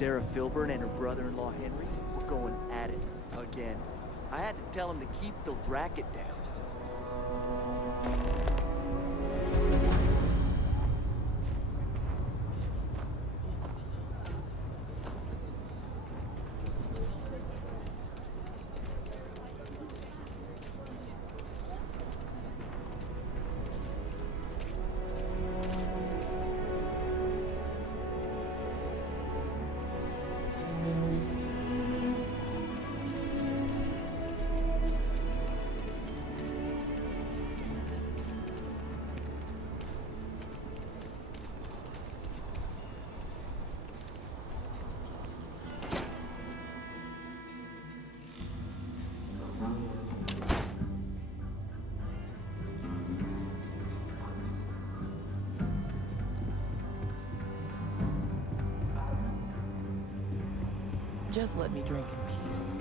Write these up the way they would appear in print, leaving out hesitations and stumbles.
Sarah Filburn and her brother-in-law Henry were going at it again. I had to tell them to keep the racket down. Just let me drink in peace.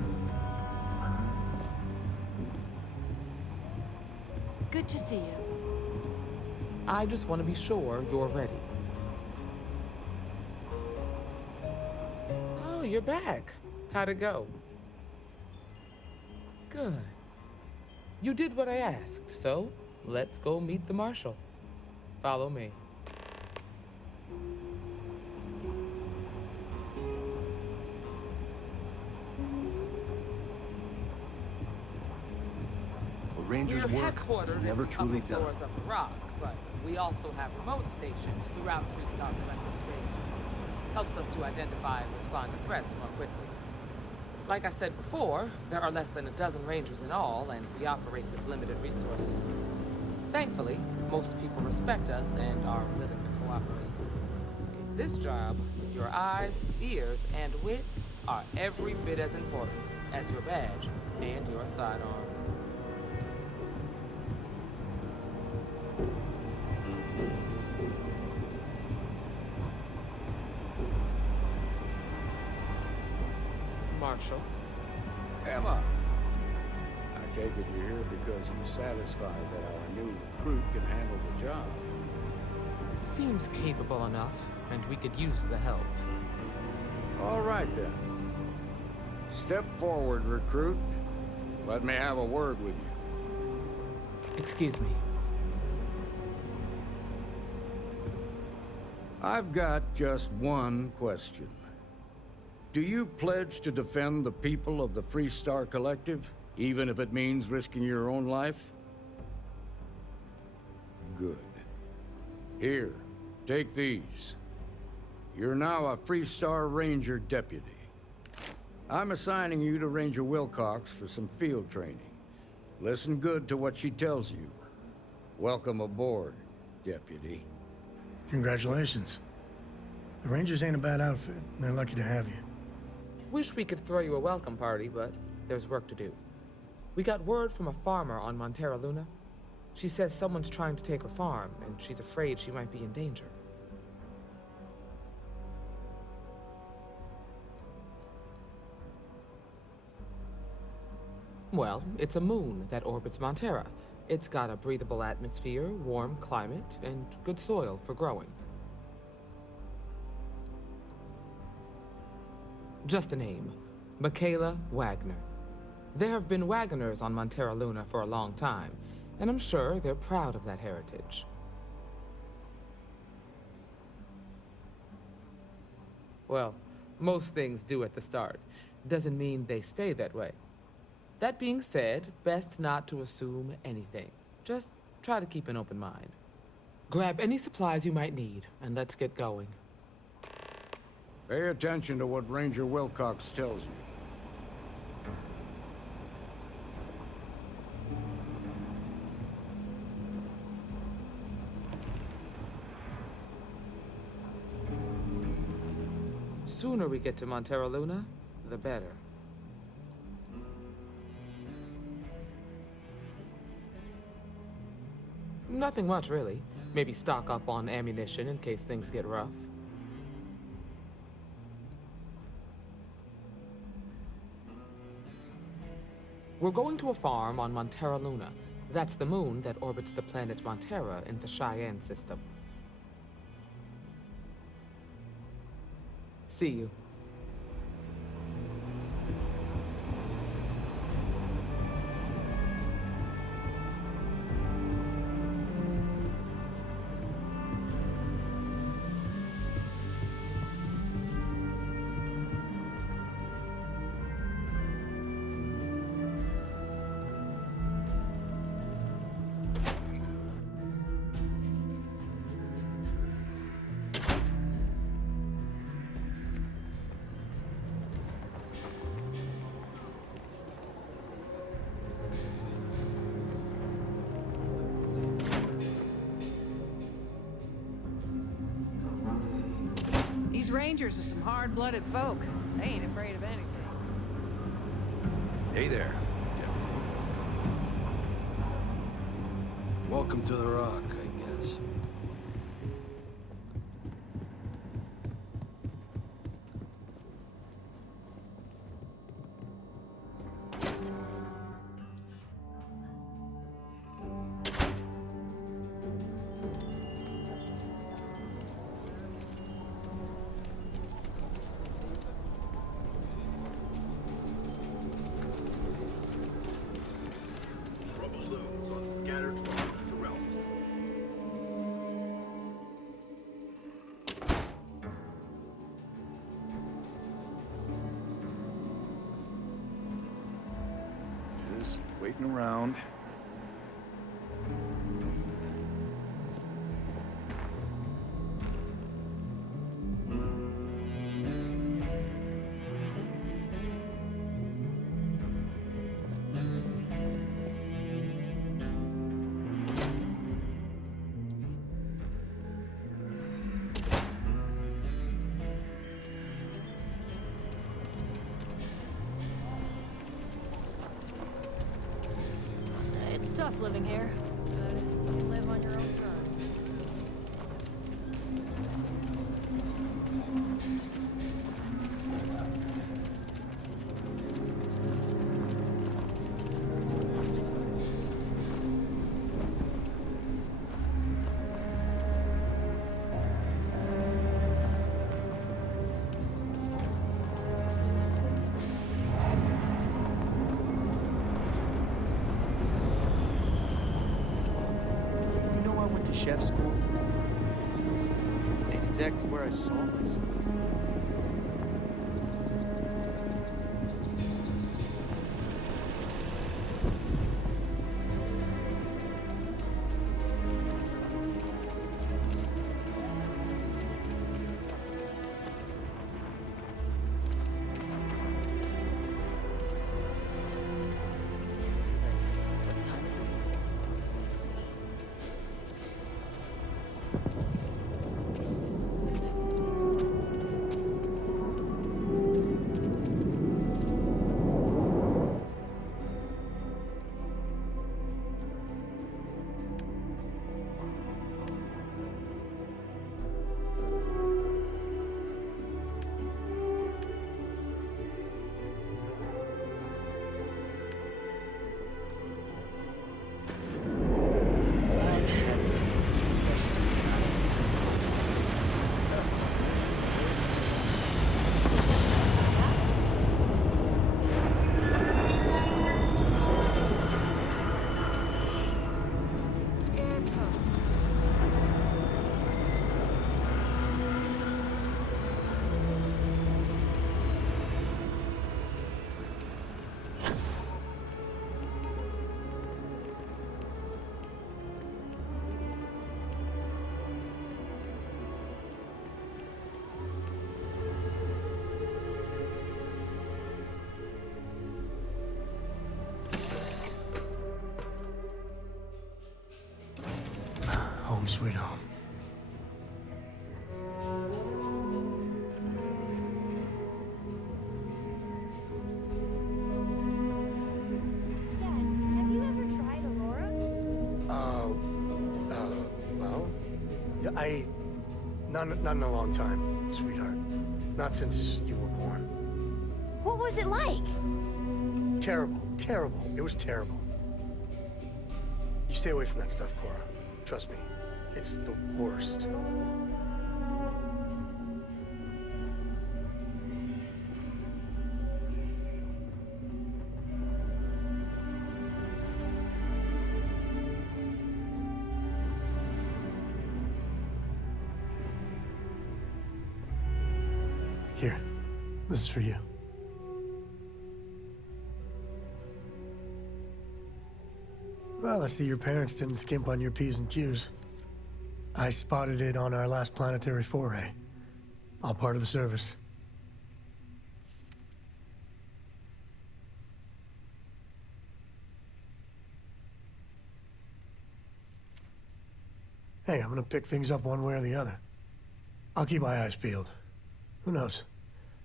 Good to see you. I just want to be sure you're ready. Oh, you're back. How'd it go? Good. You did what I asked, so let's go meet the marshal. Follow me. Ranger's work is never truly done. Floors of the rock, but we also have remote stations throughout Freestar Collector space. Helps us to identify and respond to threats more quickly. Like I said before, there are less than a dozen Rangers in all, and we operate with limited resources. Thankfully, most people respect us and are willing to cooperate. In this job, your eyes, ears, and wits are every bit as important as your badge and your sidearm. Marshal. Emma! I take it you're here because you're satisfied that our new recruit can handle the job. Seems capable enough, and we could use the help. All right, then. Step forward, recruit. Let me have a word with you. Excuse me. I've got just one question. Do you pledge to defend the people of the Freestar Collective, even if it means risking your own life? Good. Here, take these. You're now a Freestar Ranger deputy. I'm assigning you to Ranger Wilcox for some field training. Listen good to what she tells you. Welcome aboard, deputy. Congratulations. The Rangers ain't a bad outfit. They're lucky to have you. Wish we could throw you a welcome party, but there's work to do. We got word from a farmer on Montera Luna. She says someone's trying to take her farm, and she's afraid she might be in danger. Well, it's a moon that orbits Montera. It's got a breathable atmosphere, warm climate, and good soil for growing. Just a name, Michaela Wagner. There have been Wagoners on Montera Luna for a long time, and I'm sure they're proud of that heritage. Well, most things do at the start. Doesn't mean they stay that way. That being said, best not to assume anything. Just try to keep an open mind. Grab any supplies you might need, and let's get going. Pay attention to what Ranger Wilcox tells you. Sooner we get to Montera Luna, the better. Nothing much, really. Maybe stock up on ammunition in case things get rough. We're going to a farm on Montera Luna. That's the moon that orbits the planet Montera in the Cheyenne system. See you. These Rangers are some hard-blooded folk. They ain't afraid of anything. Hey there. Welcome to the Rock, I guess. Just waiting around. It's tough living here, but you can live on your own terms. You know, I went to chef school. This ain't exactly where I saw myself. What time is it? It's me. I've had it. I should just get out of here. Try this. What's up? It's home. Home sweet home. Dad, have you ever tried Aurora? Well, yeah, not in a long time, sweetheart. Not since you were born. What was it like? Terrible, terrible. It was terrible. You stay away from that stuff, Cora. Trust me, it's the worst. Here, this is for you. Well, I see your parents didn't skimp on your P's and Q's. I spotted it on our last planetary foray. All part of the service. Hey, I'm gonna pick things up one way or the other. I'll keep my eyes peeled. Who knows?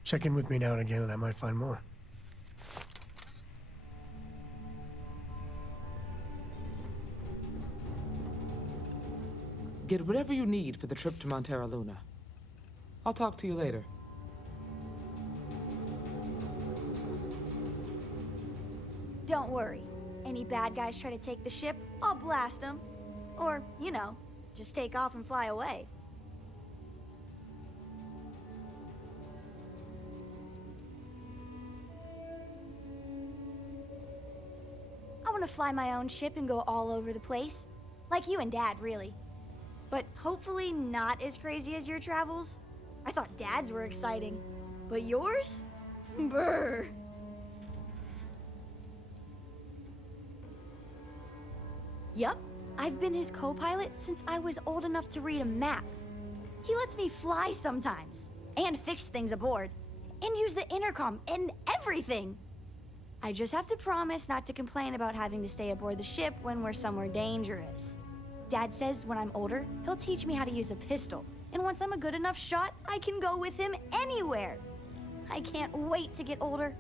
Check in with me now and again and I might find more. Get whatever you need for the trip to Montera Luna. I'll talk to you later. Don't worry. Any bad guys try to take the ship, I'll blast them. Or, you know, just take off and fly away. I want to fly my own ship and go all over the place. Like you and Dad, really. But hopefully not as crazy as your travels. I thought Dad's were exciting. But yours? Brr. Yup, I've been his co-pilot since I was old enough to read a map. He lets me fly sometimes, and fix things aboard, and use the intercom and everything. I just have to promise not to complain about having to stay aboard the ship when we're somewhere dangerous. Dad says when I'm older, he'll teach me how to use a pistol, and once I'm a good enough shot, I can go with him anywhere. I can't wait to get older.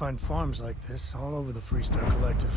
find farms like this all over the Freestar Collective.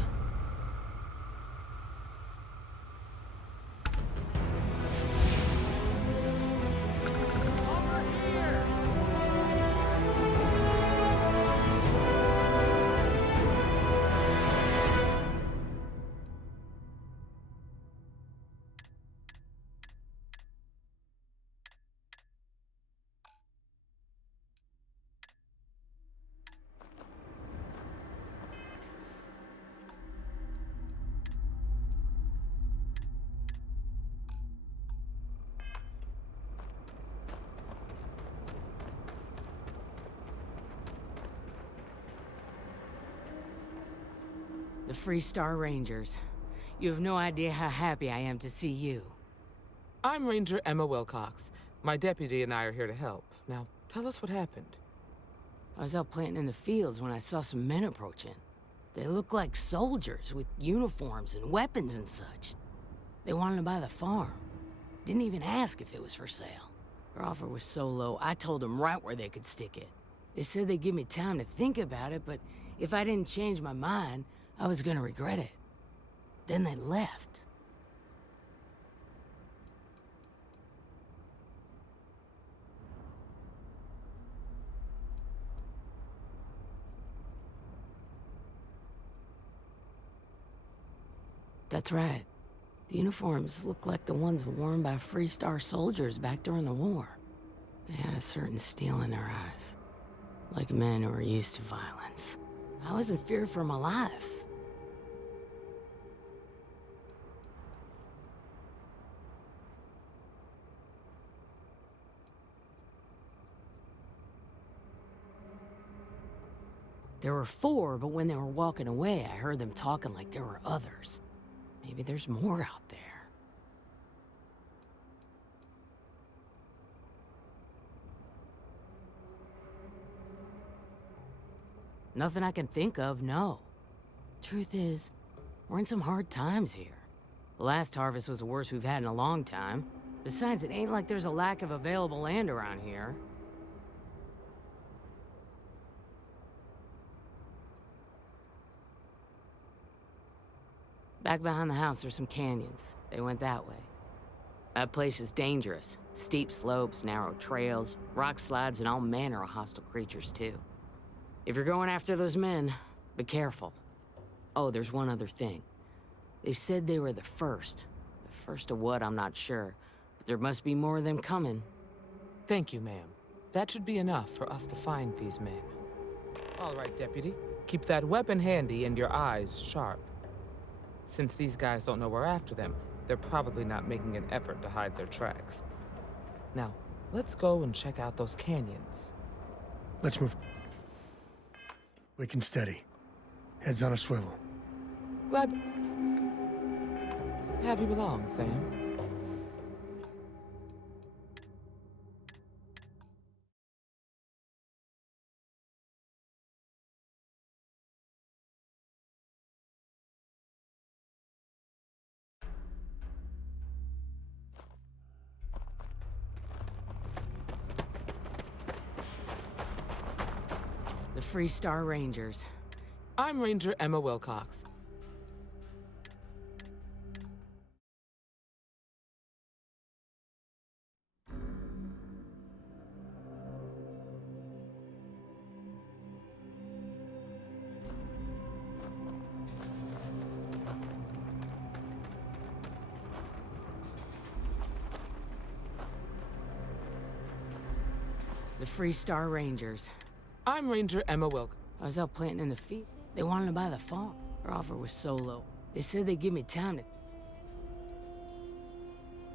The Freestar Rangers. You have no idea how happy I am to see you. I'm Ranger Emma Wilcox. My deputy and I are here to help. Now, tell us what happened. I was out planting in the fields when I saw some men approaching. They looked like soldiers with uniforms and weapons and such. They wanted to buy the farm. Didn't even ask if it was for sale. Their offer was so low, I told them right where they could stick it. They said they'd give me time to think about it, but if I didn't change my mind, I was gonna regret it. Then they left. That's right. The uniforms look like the ones worn by Freestar soldiers back during the war. They had a certain steel in their eyes. Like men who were used to violence. I was in fear for my life. There were 4, but when they were walking away, I heard them talking like there were others. Maybe there's more out there. Nothing I can think of, no. Truth is, we're in some hard times here. The last harvest was the worst we've had in a long time. Besides, it ain't like there's a lack of available land around here. Back behind the house, there's some canyons. They went that way. That place is dangerous. Steep slopes, narrow trails, rock slides, and all manner of hostile creatures, too. If you're going after those men, be careful. Oh, there's one other thing. They said they were the first. The first of what, I'm not sure. But there must be more of them coming. Thank you, ma'am. That should be enough for us to find these men. All right, deputy. Keep that weapon handy and your eyes sharp. Since these guys don't know we're after them, they're probably not making an effort to hide their tracks. Now, let's go and check out those canyons. Let's move. Quick and steady. Heads on a swivel. Glad to have you along, Sam. The Freestar Rangers. I'm Ranger Emma Wilcox. The Freestar Rangers. I'm Ranger Emma Wilcox. I was out planting in the field. They wanted to buy the farm. Their offer was so low. They said they'd give me time to...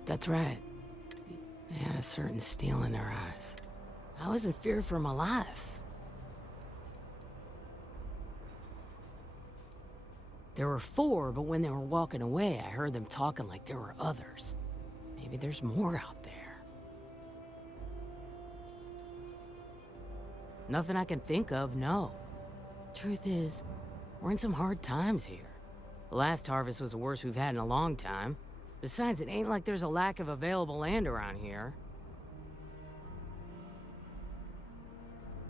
That's right. They had a certain steel in their eyes. I was in fear for my life. There were 4, but when they were walking away, I heard them talking like there were others. Maybe there's more out there. Nothing I can think of, no. Truth is, we're in some hard times here. The last harvest was the worst we've had in a long time. Besides, it ain't like there's a lack of available land around here.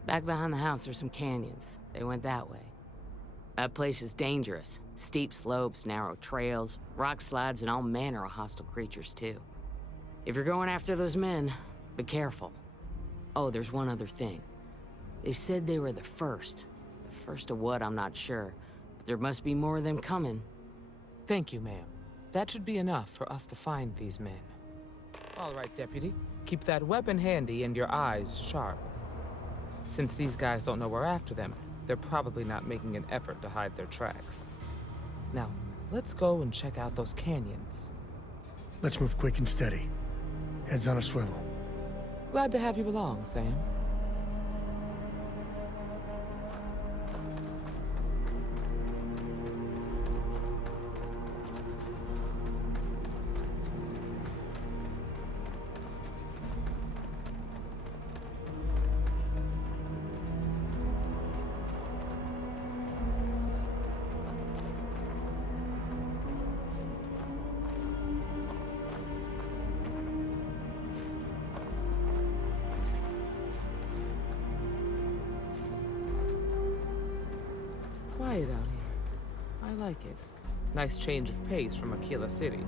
Back behind the house are some canyons. They went that way. That place is dangerous. Steep slopes, narrow trails, rock slides, and all manner of hostile creatures, too. If you're going after those men, be careful. Oh, there's one other thing. They said they were the first. The first of what, I'm not sure. But there must be more of them coming. Thank you, ma'am. That should be enough for us to find these men. All right, Deputy. Keep that weapon handy and your eyes sharp. Since these guys don't know we're after them, they're probably not making an effort to hide their tracks. Now, let's go and check out those canyons. Let's move quick and steady. Heads on a swivel. Glad to have you along, Sam. Quiet out here. I like it. Nice change of pace from Aquila City.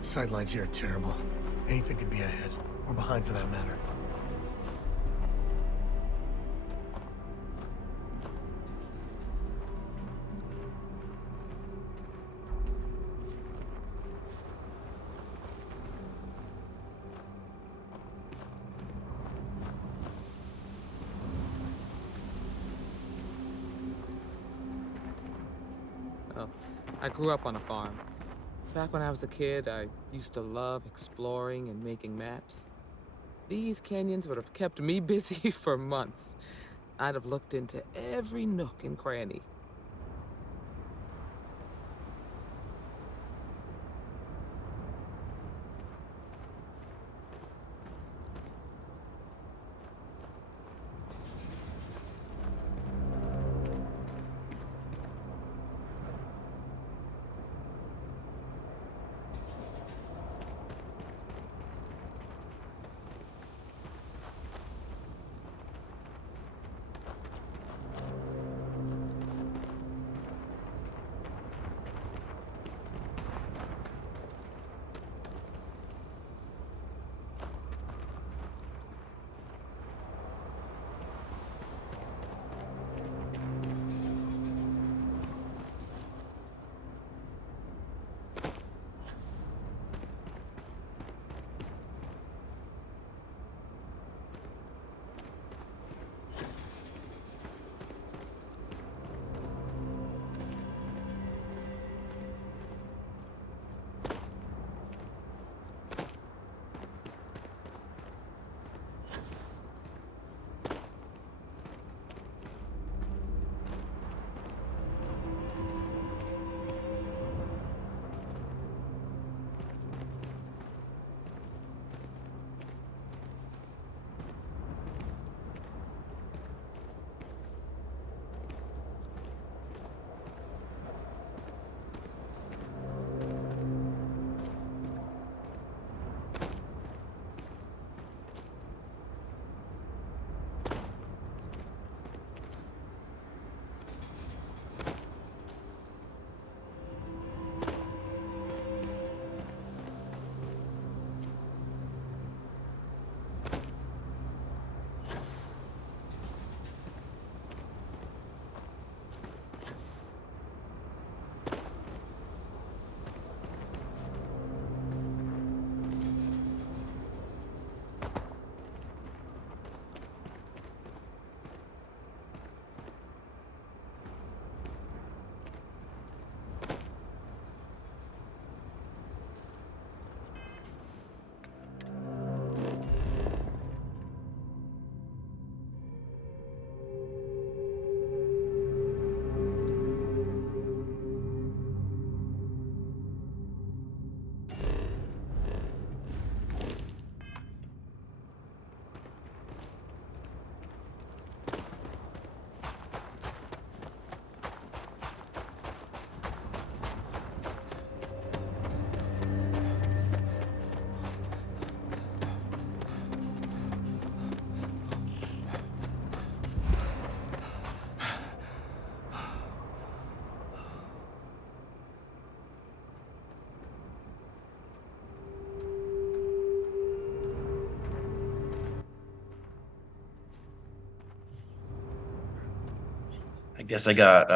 Sightlines here are terrible. Anything could be ahead, or behind for that matter. Oh, I grew up on a farm. Back when I was a kid, I used to love exploring and making maps. These canyons would have kept me busy for months. I'd have looked into every nook and cranny. I guess I got,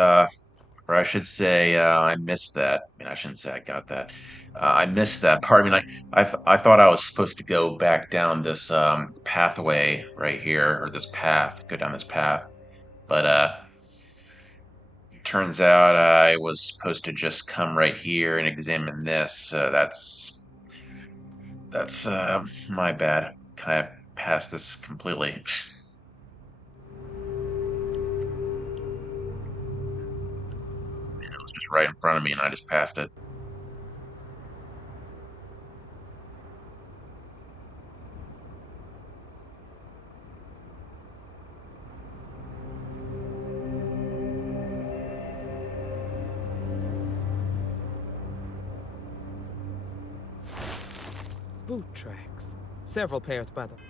or I should say, I missed that. I mean, I shouldn't say I got that. I missed that part. I mean, I thought I was supposed to go back down this pathway right here, or this path, go down this path. But turns out I was supposed to just come right here and examine this. That's my bad. Kind of passed this completely. It was just right in front of me, and I just passed it. Boot tracks. Several pairs, by the way.